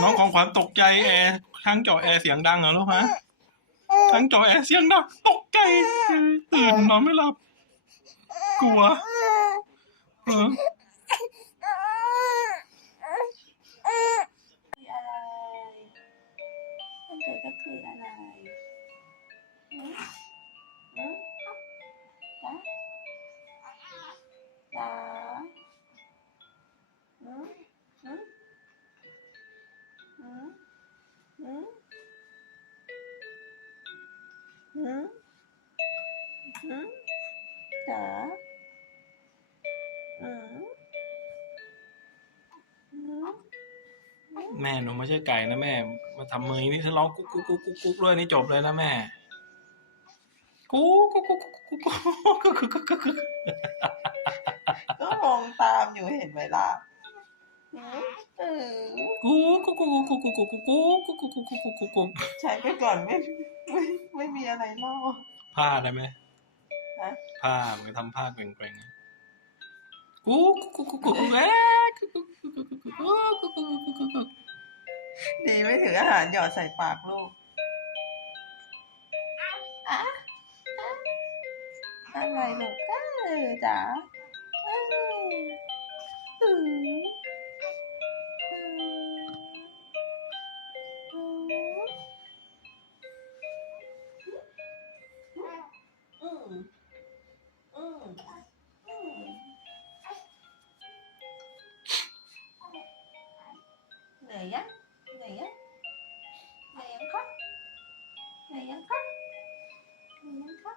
น้องของขวัญตกใจแอร์ทั้งจอแอร์เสียงดังเหรอลูกฮะทั้งจอแอร์เสียงดังตกใจตื่นนอนไม่หลับ กลัวเอออะไรมันเกิดก็คืออะไร หืมหืมหืมจ๊ะหืมหืมแม่หนูไม่ใช่ไก่นะแม่ มาทำมืออย่างนี้ถ้าร้องกุ๊กกุ๊กกุ๊กกุ๊กกุ๊กด้วยนี่จบเลยนะแม่กุ๊กกุ๊กกุ๊กกุ๊กกุ๊กกุ๊กกุ๊กกุ๊กกุ๊กกุ๊กก็มองตามอยู่เห็นไหมล่ะ กูกูกูกูกูกูกูกูกูกูกูกูกูกูกูใช้ไปก่อนไม่ไม่ไม่มีอะไรเล่าผ้าได้ไหมผ้ามันทำผ้าแกร่งๆกูกูกูกูกูเอ๊กูกูกูกูกูกูกูกูกูกูกูดีไม่ถืออาหารหยอดใส่ปากลูกอะไรลูกเออจ๋า Dayan, Dayan. Dayan khóc. Dayan khóc. Dayan khóc.